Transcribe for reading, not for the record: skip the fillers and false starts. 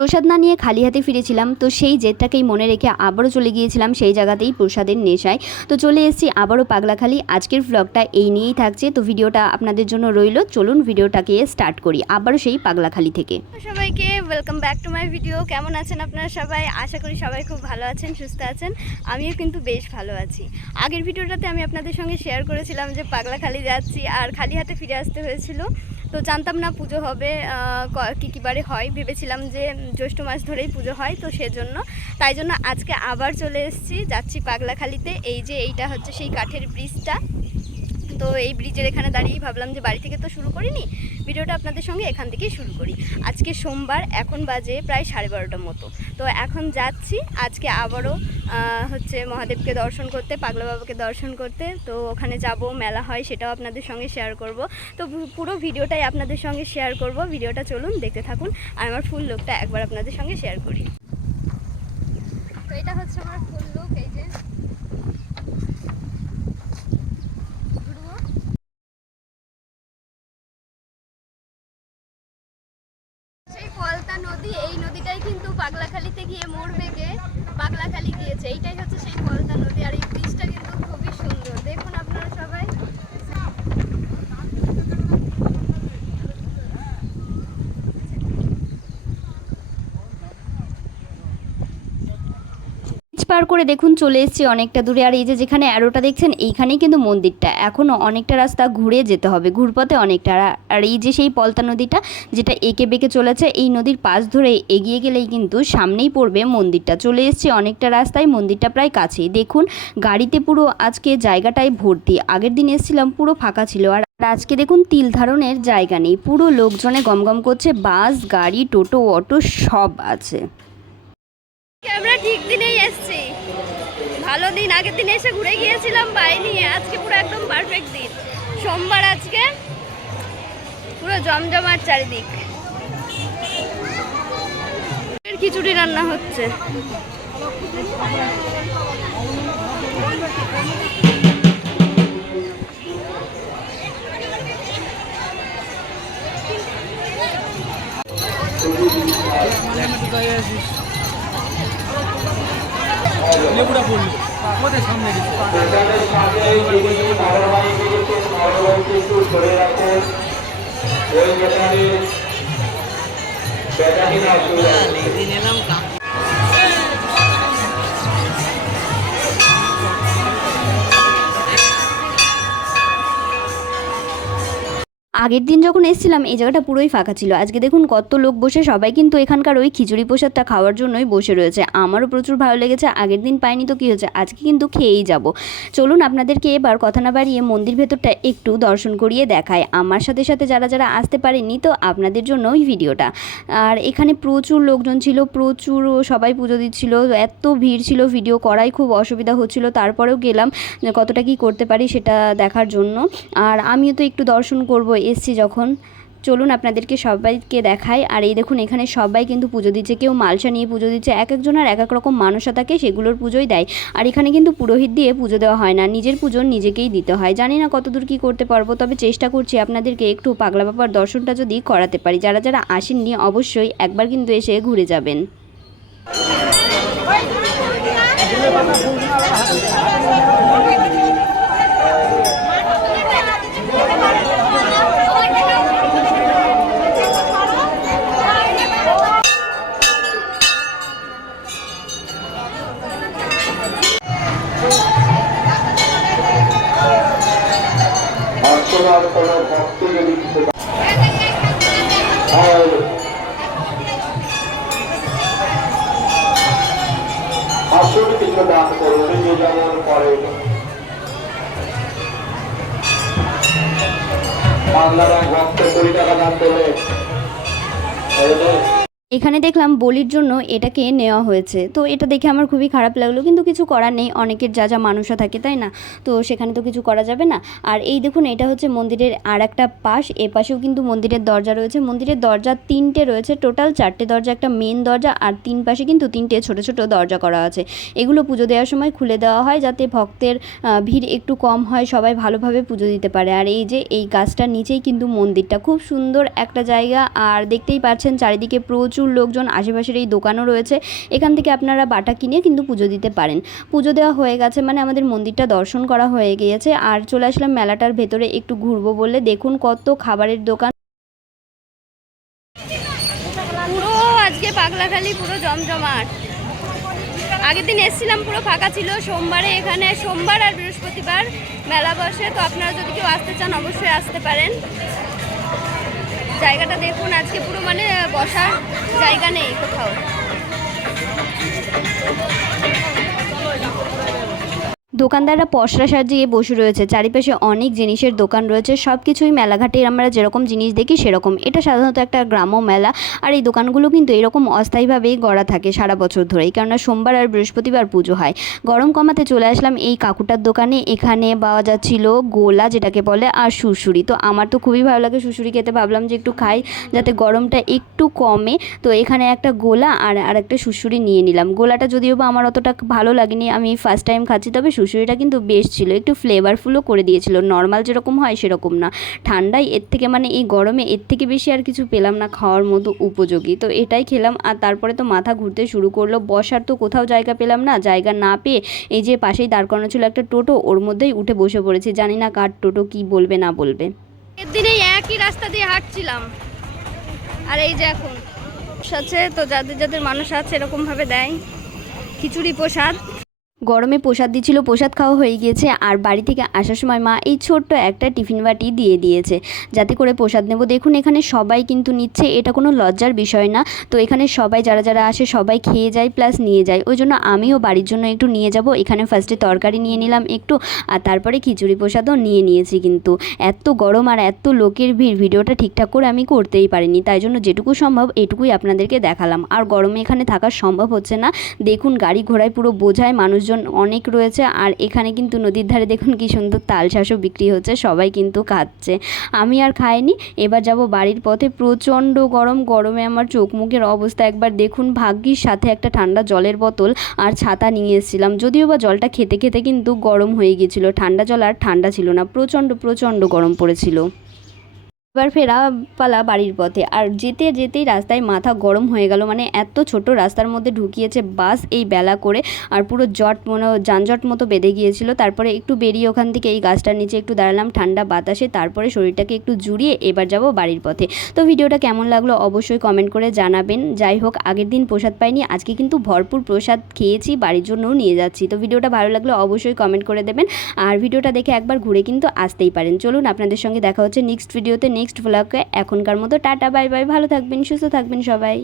প্রসাদ না নিয়ে খালি হাতে ফিরেছিলাম, তো সেই জেদটাকেই মনে রেখে আবারও চলে গিয়েছিলাম সেই জায়গাতেই প্রসাদের নেশায়। তো চলে এসেছি আবারও পাগলাখালি। আজকের ভ্লগটা এই নিয়েই থাকছে, তো ভিডিওটা আপনাদের জন্য রইল। চলুন ভিডিওটাকে স্টার্ট করি আবারও সেই পাগলাখালি থেকে। সবাইকে welcome back to my video. কেমন আছেন আপনারা সবাই? আশা করি সবাই খুব ভালো আছেন, সুস্থ আছেন। আমিও কিন্তু বেশ ভালো আছি। আগের ভিডিওটাতে আমি আপনাদের সঙ্গে শেয়ার করেছিলাম যে পাগলাখালি যাচ্ছি আর খালি হাতে ফিরে আসতে হয়েছিল। তো জানতাম না পুজো হবে কী বারে হয়, ভেবেছিলাম যে জ্যৈষ্ঠ মাস ধরেই পুজো হয়, তো সেজন্য তাই জন্য আজকে আবার চলে এসেছি, যাচ্ছি পাগলাখালিতে। এই যে এইটা হচ্ছে সেই কাঠের ব্রিজটা, তো এই ব্রিজের এখানে দাঁড়িয়েই ভাবলাম যে বাড়ি থেকে তো শুরু করিনি, ভিডিওটা আপনাদের সঙ্গে এখান থেকেই শুরু করি। আজকে সোমবার, এখন বাজে প্রায় 12:30টার মতো। তো এখন যাচ্ছি আজকে আবারও হচ্ছে মহাদেবকে দর্শন করতে, পাগলা বাবাকে দর্শন করতে। তো ওখানে যাব, মেলা হয়, সেটাও আপনাদের সঙ্গে শেয়ার করব। তো পুরো ভিডিওটাই আপনাদের সঙ্গে শেয়ার করব। ভিডিওটা চলুন দেখতে থাকুন আর আমার ফুল লুকটা একবার আপনাদের সঙ্গে শেয়ার করি। তো এটা হচ্ছে আমার ফুল লুক, এই যে সেই পলতা নদী, এই নদীটাই কিন্তু পাগলাখালিতে গিয়ে মোড় বেঁকে পাগলাখালি গিয়েছে। এইটাই হচ্ছে সেই পলতা নদী আর এই ব্রিজটা কিন্তু খুবই সুন্দর, দেখুন আপনারা সবাই। পার করে দেখুন চলে এসেছি অনেকটা দূরে। আর এই যে যেখানে অ্যারোটা দেখছেন এইখানেই কিন্তু মন্দিরটা। এখনও অনেকটা রাস্তা ঘুরে যেতে হবে, ঘুরপথে অনেকটা। আর এই যে সেই পলতা নদীটা যেটা এঁকে বেঁকে চলেছে, এই নদীর পাশ ধরে এগিয়ে গেলেই কিন্তু সামনেই পড়বে মন্দিরটা। চলে এসেছি অনেকটা রাস্তায়, মন্দিরটা প্রায় কাছেই। দেখুন গাড়িতে পুরো আজকে জায়গাটাই ভর্তি। আগের দিন এসেছিলাম পুরো ফাঁকা ছিল, আর আজকে দেখুন তিল ধারণের জায়গা নেই, পুরো লোকজনে গমগম করছে। বাস, গাড়ি, টোটো, অটো সব আছে। আমরা ঠিক দিনেই এসেছি, ভালো দিন। আগের দিন এসে ঘুরে গিয়েছিলাম পাইনি, আজকে পুরো একদম পারফেক্ট দিন। সোমবার আজকে, পুরো জমজমাট চারিদিক। খিচুড়ি রান্না হচ্ছে। লেবুটা পড়লো ওদের সামনে আগের দিন যখন এসেছিলাম এই জায়গাটা পুরোই ফাঁকা ছিল। আজকে দেখুন কত লোক বসে, সবাই কিন্তু এখানকার ওই খিচুড়ি প্রসাদটা খাওয়ার জন্যই বসে রয়েছে। আমারও প্রচুর ভালো লেগেছে। আগের দিন পাইনি তো কী হয়েছে, আজকে কিন্তু খেয়েই যাব। চলুন আপনাদেরকে এবার কথা না বাড়িয়ে মন্দির ভেতরটা একটু দর্শন করিয়ে দেখায়। আমার সাথে সাথে যারা যারা আসতে পারেননি, তো আপনাদের জন্য ওই ভিডিওটা। আর এখানে প্রচুর লোকজন ছিল, প্রচুর সবাই পুজো দিচ্ছিল, এত ভিড় ছিল, ভিডিও করাই খুব অসুবিধা হচ্ছিল। তারপরেও গেলাম কতটা কী করতে পারি সেটা দেখার জন্য। আর আমিও তো একটু দর্শন করব এসছি যখন। চলুন আপনাদেরকে সবাইকে দেখাই। আর এই দেখুন এখানে সবাই কিন্তু পুজো দিচ্ছে, কেউ মালসা নিয়ে পুজো দিচ্ছে। এক একজনের এক এক রকম মানসা থাকে, সেগুলোর পুজোই দেয়। আর এখানে কিন্তু পুরোহিত দিয়ে পুজো দেওয়া হয় না, নিজের পুজো নিজেকেই দিতে হয়। জানি না কতদূর কী করতে পারবো, তবে চেষ্টা করছি আপনাদেরকে একটু পাগলা বাবার দর্শনটা যদি করাতে পারি। যারা যারা আসেননি অবশ্যই একবার কিন্তু এসে ঘুরে যাবেন। কোনো ভক্ত যদি আসল কিছু দান করুন, যে যেমন করে। বাংলার এক ভক্ত 20 টাকা দান করলে এখানে দেখলাম বলির জন্য এটাকে নেওয়া হয়েছে, তো এটা দেখে আমার খুবই খারাপ লাগলো, কিন্তু কিছু করার নেই, অনেকের যা যা মানুষা থাকে তাই না, তো সেখানে তো কিছু করা যাবে না। আর এই দেখুন এটা হচ্ছে মন্দিরের আর একটা পাশ, এ পাশেও কিন্তু মন্দিরের দরজা রয়েছে। মন্দিরের দরজা 3টে রয়েছে, টোটাল 4টে দরজা, একটা মেন দরজা আর 3 পাশে কিন্তু 3টে ছোটো ছোটো দরজা করা আছে। এগুলো পুজো দেওয়ার সময় খুলে দেওয়া হয় যাতে ভক্তের ভিড় একটু কম হয়, সবাই ভালোভাবে পুজো দিতে পারে। আর এই যে এই গাছটার নিচেই কিন্তু মন্দিরটা, খুব সুন্দর একটা জায়গা। আর দেখতেই পাচ্ছেন চারিদিকে প্রচুর প্রচুর লোকজন, আশেপাশের এই দোকানও রয়েছে। এখান থেকে আপনারা বাটা কিনে কিন্তু পুজো দিতে পারেন। পুজো দেওয়া হয়ে গেছে, মানে আমাদের মন্দিরটা দর্শন করা হয়ে গিয়েছে। আর চলে আসলাম মেলাটার ভেতরে একটু ঘুরবো বলে। দেখুন কত খাবারের দোকান, পুরো আজকে পাগলাখালি পুরো জমজমাট। আগের দিন এসেছিলাম, পুরো ফাঁকা ছিল। সোমবারে এখানে সোমবার আর বৃহস্পতিবার মেলা বসে, তো আপনারা যদি কেউ আসতে চান অবশ্যই আসতে পারেন। জায়গাটা দেখুন, আজকে পুরো মানে বসার জায়গা নেই কোথাও। দোকানদাররা পসরা সাজিয়ে বসে রয়েছে, চারিপাশে অনেক জিনিসের দোকান রয়েছে। সব কিছুই মেলাঘাটে আমরা যেরকম জিনিস দেখি সেরকম। এটা সাধারণত একটা গ্রাম্য মেলা, আর এই দোকানগুলো কিন্তু এরকম অস্থায়ীভাবেই গড়া থাকে সারা বছর ধরেই, কেননা সোমবার আর বৃহস্পতিবার পুজো হয়। গরম কমাতে চলে আসলাম এই কাকুটার দোকানে। এখানে পাওয়া যাচ্ছিল গোলা যেটাকে বলে, আর সুড়সুড়ি। তো আমার তো খুবই ভালো লাগে সুড়সুড়ি খেতে, ভাবলাম যে একটু খাই যাতে গরমটা একটু কমে। তো এখানে একটা গোলা আর একটা সুড়সুড়ি নিয়ে নিলাম। গোলাটা যদিও বা আমার অতটা ভালো লাগেনি, আমি ফার্স্ট টাইম খাচ্ছি, তবে সুড়সুড়িটা কিন্তু বেশ ছিল, একটু ফ্লেভারফুলও করে দিয়েছিল। নর্মাল যেরকম হয় সেরকম না, ঠান্ডায় এর থেকে মানে এই গরমে এর থেকে বেশি আর কিছু পেলাম না খাওয়ার মতো উপযোগী। তো এটাই খেলাম। আর তারপরে তো মাথা ঘুরতে শুরু করলো। বসার তো কোথাও জায়গা পেলাম না, জায়গা না পেয়ে এই যে পাশেই দাঁড় করানো ছিল একটা টোটো, ওর মধ্যেই উঠে বসে পড়েছি। জানি না কার টোটো কি বলবে না বলবে। এর দিনে একই রাস্তা দিয়ে হাঁটছিলাম, আর এই যে এখন আছে, তো যাদের যাদের মানুষ আছে এরকমভাবে দেয় খিচুড়ি প্রসাদ। গরমে প্রসাদ দিচ্ছিল, প্রসাদ খাওয়া হয়ে গিয়েছে। আর বাড়ি থেকে আসার সময় মা এই ছোট্ট একটা টিফিন বাটি দিয়ে দিয়েছে যাতে করে প্রসাদ নেব। দেখুন এখানে সবাই কিন্তু নিচ্ছে, এটা কোনো লজ্জার বিষয় না। তো এখানে সবাই যারা যারা আসে সবাই খেয়ে যায় প্লাস নিয়ে যায়, ওই জন্য আমিও বাড়ির জন্য একটু নিয়ে যাব। এখানে ফার্স্টে তরকারি নিয়ে নিলাম একটু, আর তারপরে খিচুড়ি প্রসাদও নিয়ে নিয়েছি। কিন্তু এত গরম আর এত লোকের ভিড়, ভিডিওটা ঠিকঠাক করে আমি করতেই পারিনি, তাই জন্য যেটুকু সম্ভব এটুকুই আপনাদেরকে দেখালাম। আর গরমে এখানে থাকা সম্ভব হচ্ছে না। দেখুন গাড়ি ঘোড়ায় পুরো বোঝায়, মানুষজন অনেক রয়েছে। আর এখানে কিন্তু নদীর ধারে দেখুন কি সুন্দর তাল শাঁসও বিক্রি হচ্ছে, সবাই কিন্তু খাচ্ছে। আমি আর খাইনি। এবার যাব বাড়ির পথে। প্রচণ্ড গরম, গরমে আমার চোখ মুখের অবস্থা একবার দেখুন। ভাগ্যিস সাথে একটা ঠান্ডা জলের বোতল আর ছাতা নিয়ে এসেছিলাম, যদিও বা জলটা খেতে খেতে কিন্তু গরম হয়ে গিয়েছিল। ঠান্ডা জল আর ঠান্ডা ছিল না, প্রচণ্ড প্রচণ্ড গরম পড়েছিল। এবার ফেরা পালা বাড়ির পথে। আর যেতে যেতেই রাস্তায় মাথা গরম হয়ে গেল, মানে এত ছোট রাস্তার মধ্যে ঢুকিয়েছে বাস এই বেলা করে, আর পুরো যানজট মতো বেঁধে গিয়েছিল। তারপরে একটু বেরিয়ে ওখান থেকে এই গাছটার নিচে একটু দাঁড়ালাম ঠান্ডা বাতাসে, তারপরে শরীরটাকে একটু জুড়িয়ে এবার যাব বাড়ির পথে। তো ভিডিওটা কেমন লাগলো অবশ্যই কমেন্ট করে জানাবেন। যাই হোক, আগের দিন প্রসাদ পাইনি, আজকে কিন্তু ভরপুর প্রসাদ খেয়েছি, বাড়ির জন্যও নিয়ে যাচ্ছি। তো ভিডিওটা ভালো লাগলে অবশ্যই কমেন্ট করে দেবেন, আর ভিডিওটা দেখে একবার ঘুরে কিন্তু আসতেই পারেন। চলুন আপনাদের সঙ্গে দেখা হচ্ছে নেক্সট ভিডিওতে, নেক্সট ব্লগে। এখনকার মতো টাটা, বাই বাই, ভালো থাকবেন, সুস্থ থাকবেন সবাই।